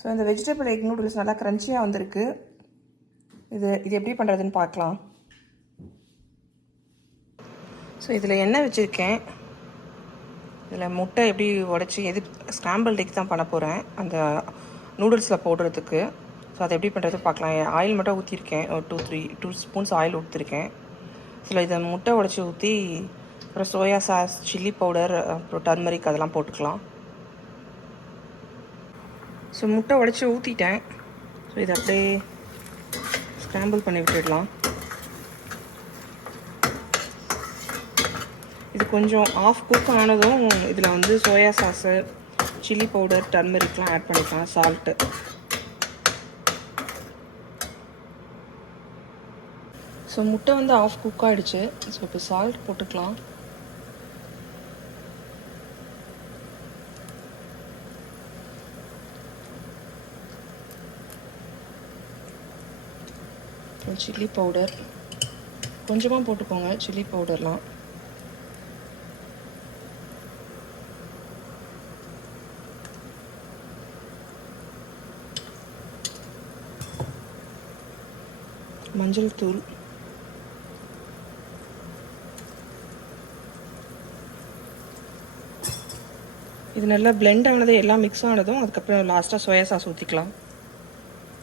So இந்த vegetable egg noodles நல்லா க்ரன்ச்சியாக வந்திருக்கு. இது எப்படி பண்ணுறதுன்னு பார்க்கலாம். ஸோ இதில் எண்ணெய் வச்சுருக்கேன். இதில் முட்டை எப்படி உடச்சி ஸ்க்ராம்பிள் எக் தான் பண்ண போகிறேன் அந்த நூடுல்ஸில் போடுறதுக்கு. ஸோ அதை எப்படி பண்ணுறது பார்க்கலாம். ஆயில் மட்டும் ஊற்றிருக்கேன். ஒரு 2 ஸ்பூன்ஸ் ஆயில் ஊற்றிருக்கேன். இதில் இதை முட்டை உடச்சி ஊற்றி அப்புறம் சோயா சாஸ், சில்லி பவுடர், அப்புறம் டர்மரிக் அதெல்லாம் போட்டுக்கலாம். ஸோ முட்டை உடச்சி ஊற்றிட்டேன். ஸோ இதை அப்படியே ஸ்க்ராம்பிள் பண்ணி விட்டுடலாம். இது கொஞ்சம் ஆஃப் குக் ஆனதும் இதில் வந்து சோயா சாஸு, சில்லி பவுடர், டர்மரிக்லாம் ஆட் பண்ணிக்கலாம், சால்ட்டு. ஸோ முட்டை வந்து ஆஃப் குக் ஆகிடுச்சு. ஸோ இப்போ சால்ட் போட்டுக்கலாம். சில்லி பவுடர் கொஞ்சமாக போட்டுக்கோங்க, சில்லி பவுடர்லாம். மஞ்சள் தூள், இது நல்லா பிளெண்ட் ஆனது, எல்லாம் மிக்ஸ் ஆனதும் அதுக்கப்புறம் லாஸ்ட்டாக சோயா சாஸ் ஊற்றிக்கலாம்.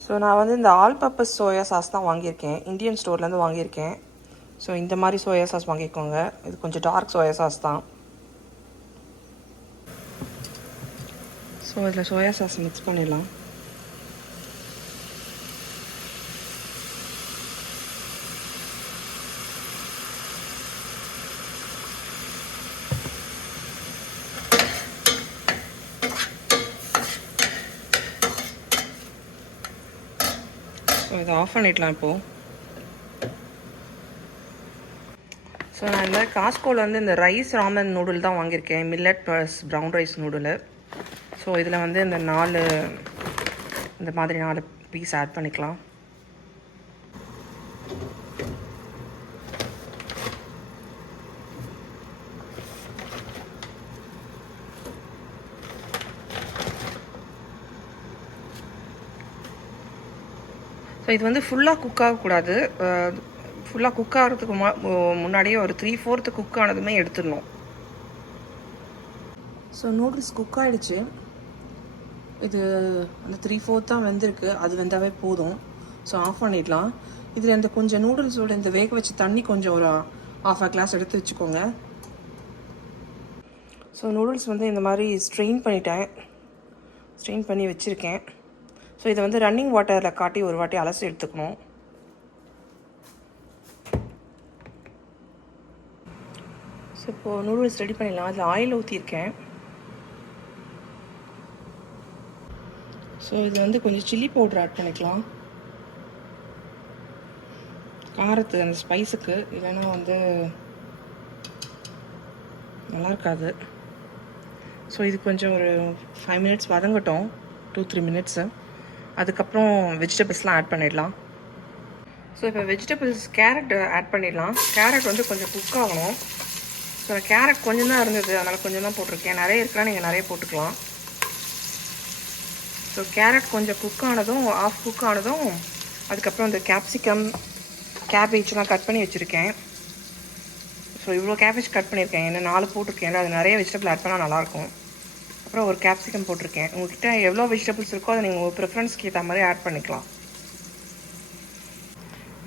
ஸோ நான் வந்து இந்த ஆல் பர்பஸ் சோயா சாஸ் தான் வாங்கியிருக்கேன், இந்தியன் ஸ்டோர்லேருந்து வாங்கியிருக்கேன். ஸோ இந்த மாதிரி சோயா சாஸ் வாங்கிக்கோங்க. இது கொஞ்சம் டார்க் சோயா சாஸ் தான். ஸோ இதில் சோயா சாஸ் மிக்ஸ் பண்ணிடலாம். ஸோ இதை ஆஃப் பண்ணிடலாம் இப்போது. ஸோ நான் இந்த காஸ்கோவில் வந்து இந்த ரைஸ் ராமன் நூடுல் தான் வாங்கியிருக்கேன், millet plus brown rice noodle. So இதில் வந்து இந்த மாதிரி 4 பீஸ் ஆட் பண்ணிக்கலாம். ஸோ இது வந்து ஃபுல்லாக குக் ஆகக்கூடாது. ஃபுல்லாக குக் ஆகிறதுக்கு முன்னாடியே ஒரு 3/4 குக் ஆனதுமே எடுத்துடணும். ஸோ நூடுல்ஸ் குக் ஆகிடுச்சு. இது அந்த 3/4 தான் வெந்திருக்கு, அது வெந்தாவே போதும். ஸோ ஆஃப் பண்ணிடலாம். இதில் இந்த கொஞ்சம் நூடுல்ஸோட இந்த வேக வச்ச தண்ணி கொஞ்சம் ஒரு 1/2 கிளாஸ் எடுத்து வச்சுக்கோங்க. ஸோ நூடுல்ஸ் வந்து இந்த மாதிரி ஸ்ட்ரெயின் பண்ணி வச்சுருக்கேன். ஸோ இதை வந்து ரன்னிங் வாட்டரில் காட்டி ஒரு வாட்டி அலசி எடுத்துக்கணும். ஸோ இப்போது நூடுல்ஸ் ரெடி பண்ணிடலாம். அதில் ஆயில் ஊற்றிருக்கேன். ஸோ இது வந்து கொஞ்சம் சில்லி பவுடர் ஆட் பண்ணிக்கலாம், காரத்துக்கு, அந்த ஸ்பைஸுக்கு. இல்லைன்னா வந்து நல்லா இருக்காது. ஸோ இது கொஞ்சம் ஒரு 5 மினிட்ஸ் வதங்கட்டும், 2-3 மினிட்ஸு. அதுக்கப்புறம் வெஜிடபிள்ஸ்லாம் ஆட் பண்ணிடலாம். ஸோ இப்போ வெஜிடபிள்ஸ் கேரட் ஆட் பண்ணிடலாம். கேரட் வந்து கொஞ்சம் குக் ஆகணும். ஸோ கேரட் கொஞ்சம் தான் இருந்தது, அதனால் கொஞ்சம் தான் போட்டிருக்கேன். நிறைய இருக்கலாம், நீங்கள் நிறைய போட்டுக்கலாம். ஸோ கேரட் கொஞ்சம் குக் ஆனதும், ஆஃப் குக் ஆனதும் அதுக்கப்புறம் இந்த கேப்சிகம், கேபேஜ்லாம் கட் பண்ணி வச்சுருக்கேன். ஸோ இவ்வளோ கேபேஜ் கட் பண்ணியிருக்கேன், என்ன 4 போட்டிருக்கேன். அது நிறைய வெஜிடபிள் ஆட் பண்ணால் நல்லாயிருக்கும். அப்புறம் ஒரு கேப்சிகம் போட்டிருக்கேன். உங்கள்கிட்ட எவ்வளோ வெஜிடபிள்ஸ் இருக்கோ அதை நீங்கள் உங்கள் ப்ரிஃபரன்ஸ்க்கு ஏற்ற மாதிரி ஆட் பண்ணிக்கலாம்.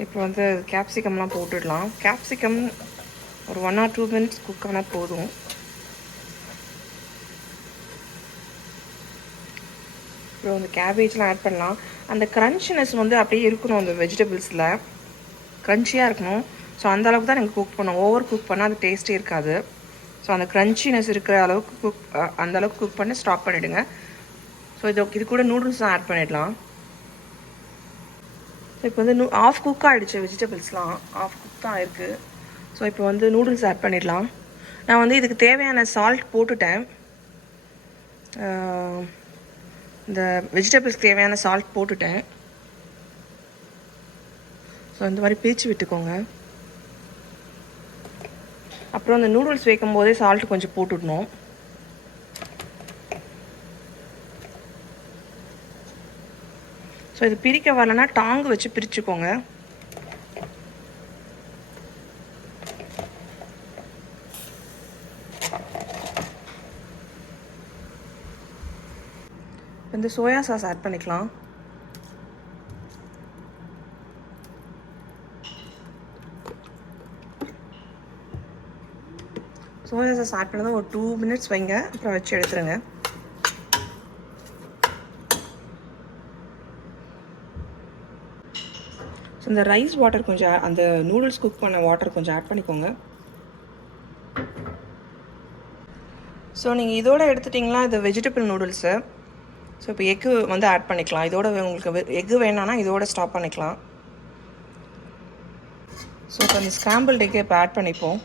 இப்போ வந்து கேப்சிகம்லாம் போட்டுடலாம். கேப்சிகம் ஒரு 1 or 2 மினிட்ஸ் குக் ஆனால் போதும். அப்புறம் அந்த கேபேஜ்லாம் ஆட் பண்ணலாம். அந்த க்ரன்ச்சினஸ் வந்து அப்படியே இருக்கணும், அந்த வெஜிடபிள்ஸில் க்ரன்ச்சியாக இருக்கணும். ஸோ அந்தளவுக்கு தான் நீங்கள் குக் பண்ணணும். ஓவர் குக் பண்ணால் அது டேஸ்ட்டே இருக்காது. ஸோ அந்த க்ரன்ச்சினஸ் இருக்கிற அளவுக்கு அந்தளவுக்கு குக் பண்ணி ஸ்டாப் பண்ணிவிடுங்க. ஸோ இது கூட நூடுல்ஸ்லாம் ஆட் பண்ணிடலாம். இப்போ வந்து ஆஃப் குக் ஆகிடுச்சு, வெஜிடபிள்ஸ்லாம் ஆஃப் குக் தான் இருக்குது. ஸோ இப்போ வந்து நூடுல்ஸ் ஆட் பண்ணிடலாம். நான் வந்து இதுக்கு தேவையான சால்ட் போட்டுட்டேன். இந்த வெஜிடபிள்ஸ்க்கு தேவையான சால்ட் போட்டுட்டேன். ஸோ இந்த மாதிரி பிரித்து விட்டுக்கோங்க. அப்புறம் அந்த நூடுல்ஸ் வைக்கும் போதே சால்ட் கொஞ்சம் போட்டுடணும். ஸோ இது பிரிக்க வரலன்னா டாங்கு வச்சு பிரிச்சுக்கோங்க. இந்த சோயா சாஸ் ஆட் பண்ணிக்கலாம். சோயா சாஸ் ஆட் பண்ணதும் ஒரு 2 மினிட்ஸ் வைங்க, அப்புறம் வச்சு எடுத்துருங்க. ஸோ இந்த ரைஸ் வாட்டர் கொஞ்சம், அந்த நூடுல்ஸ் குக் பண்ண வாட்டர் கொஞ்சம் ஆட் பண்ணிக்கோங்க. ஸோ நீங்கள் இதோட எடுத்துட்டிங்கன்னா இது வெஜிடபிள் நூடுல்ஸு. ஸோ இப்போ எக்கு வந்து ஆட் பண்ணிக்கலாம். இதோட உங்களுக்கு எக்கு வேணான்னா இதோட ஸ்டாப் பண்ணிக்கலாம். ஸோ இப்போ அந்த ஸ்க்ராம்பிள்டு எக்கு இப்போ ஆட் பண்ணிப்போம்.